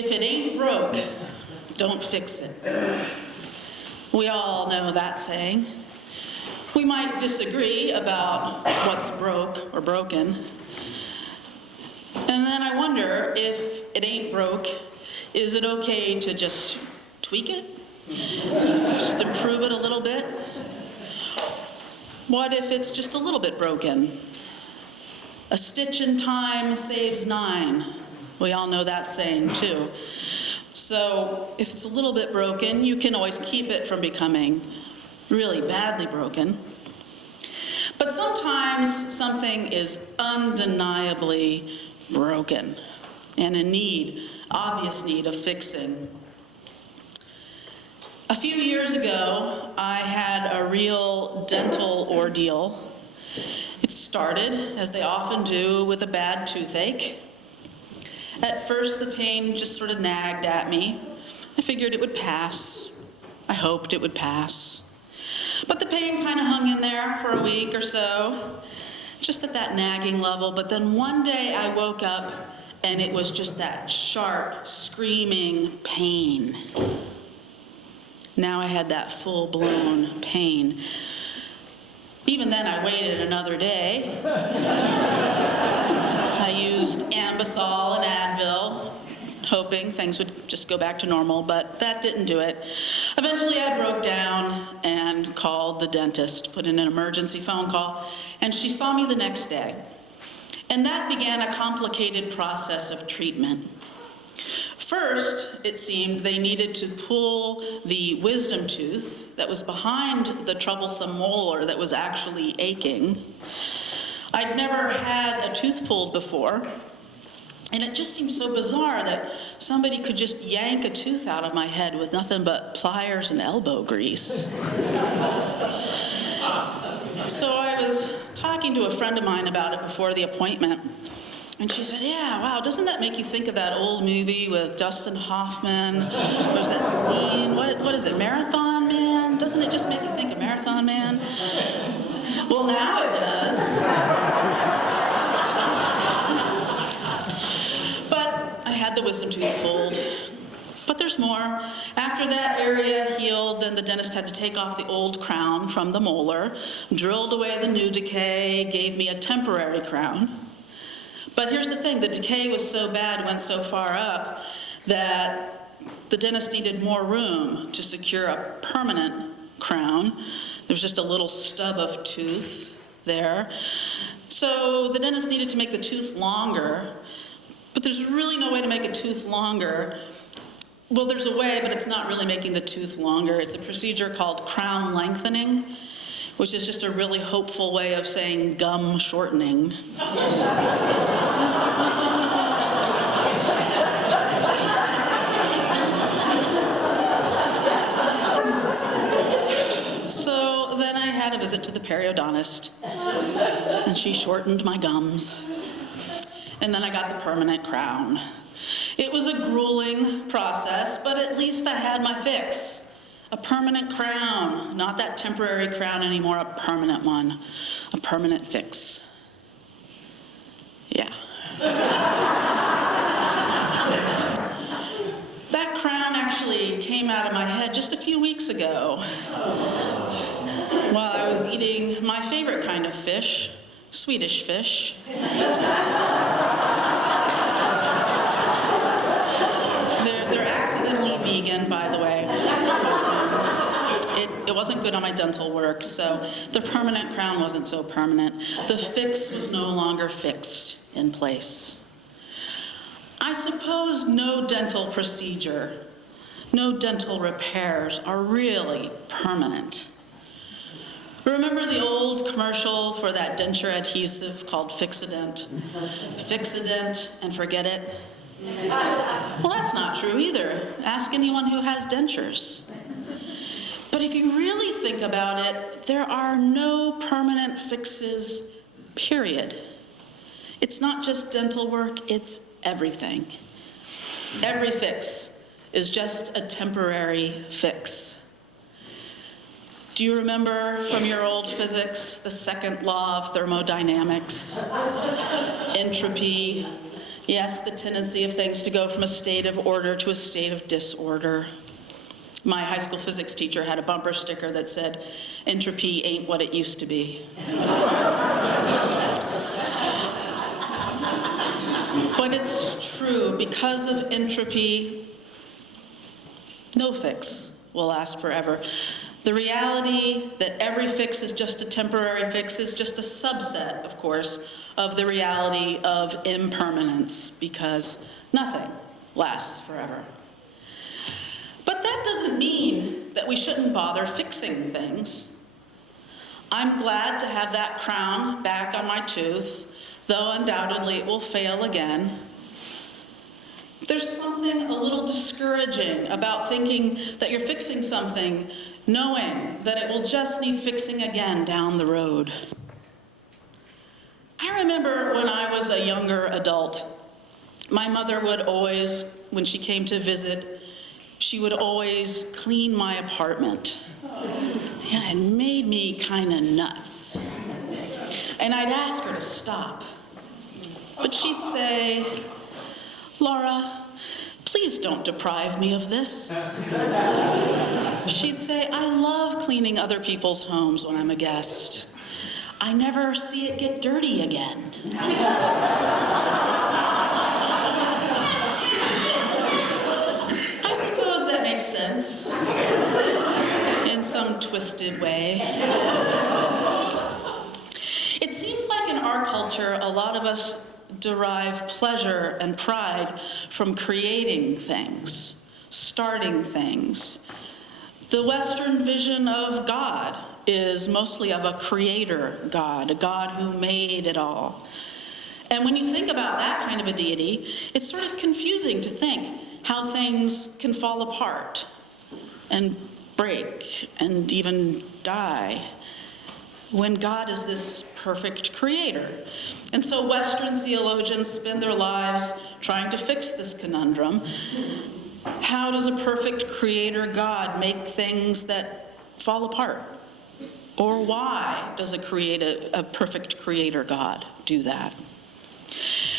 If it ain't broke, don't fix it. We all know that saying. We might disagree about what's broke or broken. And then I wonder, if it ain't broke, is it okay to just tweak it? Just improve it a little bit? What if it's just a little bit broken? A stitch in time saves 9. We all know that saying too. So if it's a little bit broken, you can always keep it from becoming really badly broken. But sometimes something is undeniably broken and in obvious need of fixing. A few years ago, I had a real dental ordeal. It started, as they often do, with a bad toothache. At first, the pain just sort of nagged at me. I figured it would pass. I hoped it would pass. But the pain kind of hung in there for a week or so, just at that nagging level. But then one day I woke up and it was just that sharp, screaming pain. Now I had that full-blown pain. Even then I waited another day. I used Ambisol and Advil, hoping things would just go back to normal, but that didn't do it. Eventually I broke down and called the dentist, put in an emergency phone call, and she saw me the next day. And that began a complicated process of treatment. First, it seemed they needed to pull the wisdom tooth that was behind the troublesome molar that was actually aching. I'd never had a tooth pulled before, and it just seemed so bizarre that somebody could just yank a tooth out of my head with nothing but pliers and elbow grease. So I was talking to a friend of mine about it before the appointment, and she said, yeah, wow, doesn't that make you think of that old movie with Dustin Hoffman? There's that scene, what is it, Marathon Man? Doesn't it just make you think of Marathon Man? Well, now it does. But I had the wisdom tooth pulled. But there's more. After that area healed, then the dentist had to take off the old crown from the molar, drilled away the new decay, gave me a temporary crown. But here's the thing, the decay was so bad, went so far up, that the dentist needed more room to secure a permanent crown. There's just a little stub of tooth there. So the dentist needed to make the tooth longer, but there's really no way to make a tooth longer. Well, there's a way, but it's not really making the tooth longer. It's a procedure called crown lengthening, which is just a really hopeful way of saying gum shortening. So then I had a visit to the periodontist, and she shortened my gums. And then I got the permanent crown. It was a grueling process, but at least I had my fix. A permanent crown, not that temporary crown anymore, a permanent one, a permanent fix. Yeah. That crown actually came out of my head just a few weeks ago while I was eating my favorite kind of fish, Swedish fish. They're accidentally vegan, by the way. It wasn't good on my dental work, so the permanent crown wasn't so permanent. The fix was no longer fixed in place. I suppose no dental procedure, no dental repairs are really permanent. Remember the old commercial for that denture adhesive called Fixodent? Fixodent and forget it? Well, that's not true either. Ask anyone who has dentures. But if you really think about it, there are no permanent fixes, period. It's not just dental work, it's everything. Every fix is just a temporary fix. Do you remember from your old physics the second law of thermodynamics? Entropy Yes, the tendency of things to go from a state of order to a state of disorder. My high school physics teacher had a bumper sticker that said, "Entropy ain't what it used to be." But it's true, because of entropy, no fix will last forever. The reality that every fix is just a temporary fix is just a subset, of course, of the reality of impermanence, because nothing lasts forever. But that doesn't mean that we shouldn't bother fixing things. I'm glad to have that crown back on my tooth, though undoubtedly it will fail again. There's something a little discouraging about thinking that you're fixing something, knowing that it will just need fixing again down the road. I remember when I was a younger adult, my mother would always, when she came to visit, she would always clean my apartment. Yeah, it made me kind of nuts. And I'd ask her to stop. But she'd say, "Laura, please don't deprive me of this." She'd say, "I love cleaning other people's homes when I'm a guest. I never see it get dirty again." I suppose that makes sense in some twisted way. It seems like in our culture, a lot of us derive pleasure and pride from creating things, starting things. The Western vision of God is mostly of a creator God, a God who made it all. And when you think about that kind of a deity, it's sort of confusing to think how things can fall apart and break and even die when God is this perfect creator. And so Western theologians spend their lives trying to fix this conundrum. How does a perfect creator God make things that fall apart? Or why does a perfect creator God do that?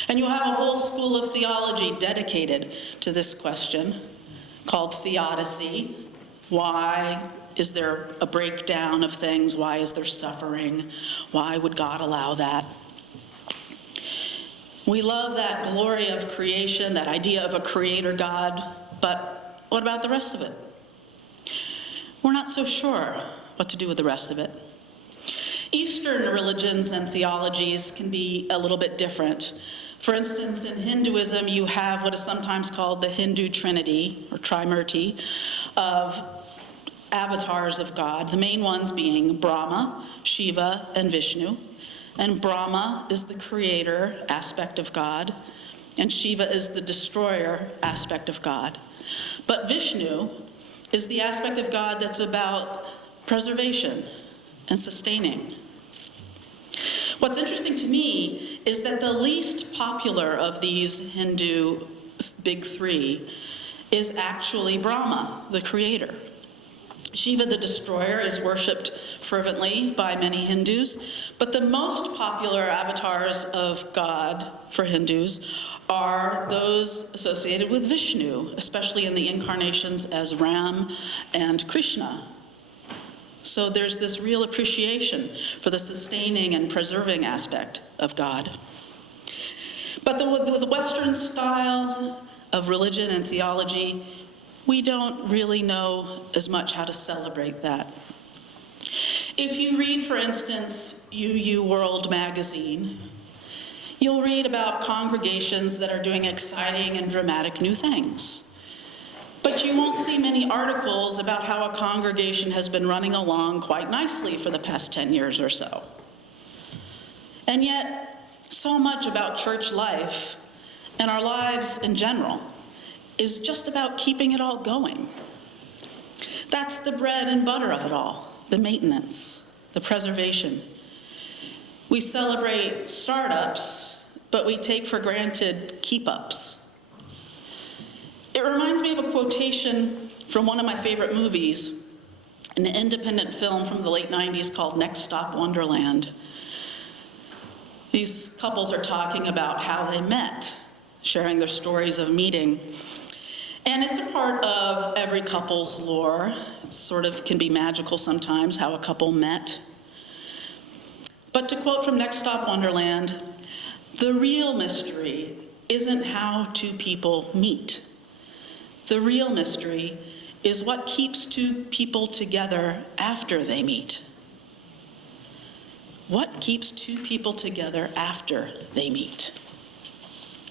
And you'll have a whole school of theology dedicated to this question, called theodicy. Why is there a breakdown of things? Why is there suffering? Why would God allow that? We love that glory of creation, that idea of a creator God, but what about the rest of it? We're not so sure what to do with the rest of it. Eastern religions and theologies can be a little bit different. For instance, in Hinduism, you have what is sometimes called the Hindu Trinity, or Trimurti, of avatars of God, the main ones being Brahma, Shiva, and Vishnu. And Brahma is the creator aspect of God, and Shiva is the destroyer aspect of God. But Vishnu is the aspect of God that's about preservation and sustaining. What's interesting to me is that the least popular of these Hindu big three is actually Brahma, the creator. Shiva, the destroyer, is worshipped fervently by many Hindus, but the most popular avatars of God for Hindus are those associated with Vishnu, especially in the incarnations as Ram and Krishna. So there's this real appreciation for the sustaining and preserving aspect of God. But the Western style of religion and theology, we don't really know as much how to celebrate that. If you read, for instance, UU World magazine, you'll read about congregations that are doing exciting and dramatic new things. But you won't see many articles about how a congregation has been running along quite nicely for the past 10 years or so. And yet, so much about church life and our lives in general is just about keeping it all going. That's the bread and butter of it all, the maintenance, the preservation. We celebrate startups, but we take for granted keep-ups. It reminds me of a quotation from one of my favorite movies, an independent film from the late 90s called Next Stop Wonderland. These couples are talking about how they met sharing their stories of meeting. And it's a part of every couple's lore. It sort of can be magical sometimes how a couple met. But to quote from Next Stop Wonderland, the real mystery isn't how two people meet. The real mystery is what keeps two people together after they meet. What keeps two people together after they meet?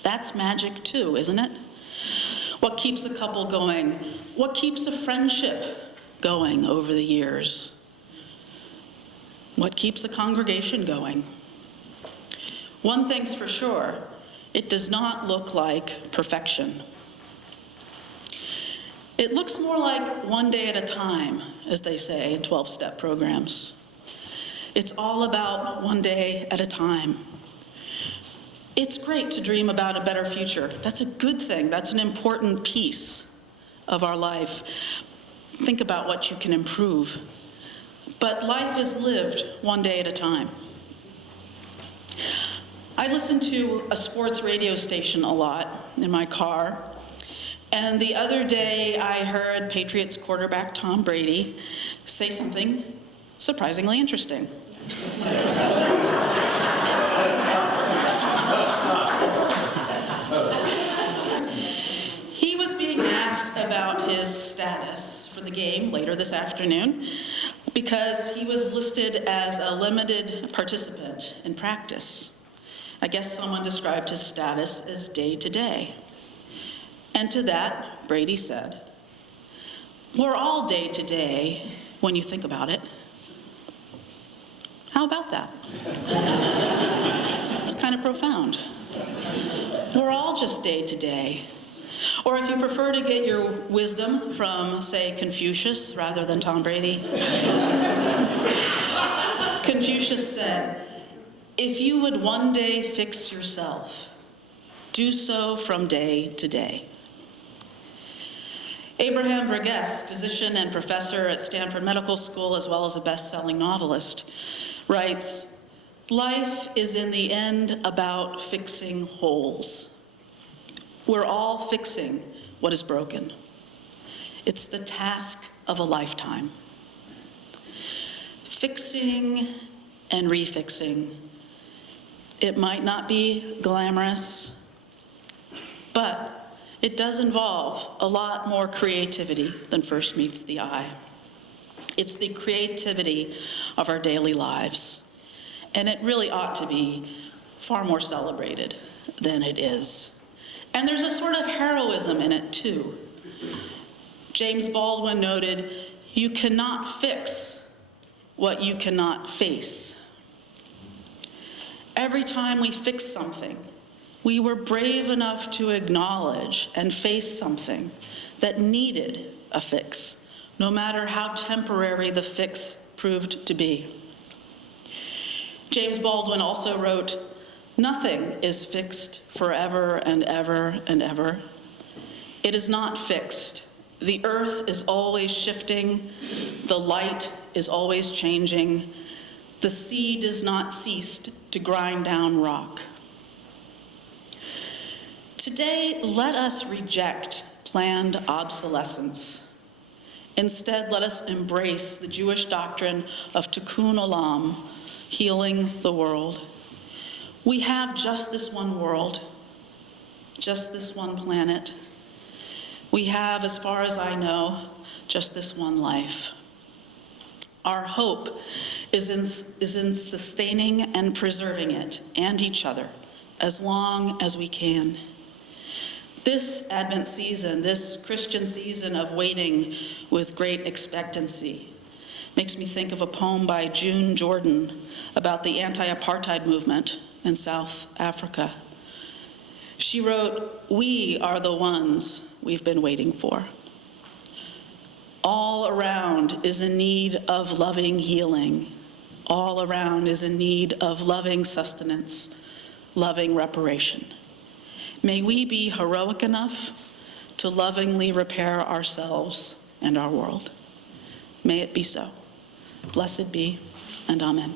That's magic too, isn't it? What keeps a couple going? What keeps a friendship going over the years? What keeps a congregation going? One thing's for sure, it does not look like perfection. It looks more like one day at a time, as they say in 12-step programs. It's all about one day at a time. It's great to dream about a better future. That's a good thing. That's an important piece of our life. Think about what you can improve. But life is lived one day at a time. I listen to a sports radio station a lot in my car. And the other day I heard Patriots quarterback Tom Brady say something surprisingly interesting. He was being asked about his status for the game later this afternoon because he was listed as a limited participant in practice. I guess someone described his status as day-to-day. And to that, Brady said, "We're all day-to-day when you think about it." How about that? It's kind of profound. We're all just day-to-day. Or if you prefer to get your wisdom from, say, Confucius rather than Tom Brady, Confucius said, "If you would one day fix yourself, do so from day to day." Abraham Verghese, physician and professor at Stanford Medical School, as well as a best-selling novelist, writes, "Life is in the end about fixing holes. We're all fixing what is broken. It's the task of a lifetime. Fixing and refixing. It might not be glamorous, but it does involve a lot more creativity than first meets the eye. It's the creativity of our daily lives, and it really ought to be far more celebrated than it is. And there's a sort of heroism in it, too. James Baldwin noted, "You cannot fix what you cannot face." Every time we fix something, we were brave enough to acknowledge and face something that needed a fix, no matter how temporary the fix proved to be. James Baldwin also wrote, "Nothing is fixed forever and ever and ever. It is not fixed. The earth is always shifting. The light is always changing. The sea does not cease to grind down rock." Today, let us reject planned obsolescence. Instead, let us embrace the Jewish doctrine of tikkun olam, healing the world. We have just this one world, just this one planet. We have, as far as I know, just this one life. Our hope is in sustaining and preserving it and each other as long as we can. This Advent season, this Christian season of waiting with great expectancy, makes me think of a poem by June Jordan about the anti-apartheid movement in South Africa. She wrote, "We are the ones we've been waiting for. All around is in need of loving healing. All around is in need of loving sustenance, loving reparation. May we be heroic enough to lovingly repair ourselves and our world. May it be so. Blessed be, and amen."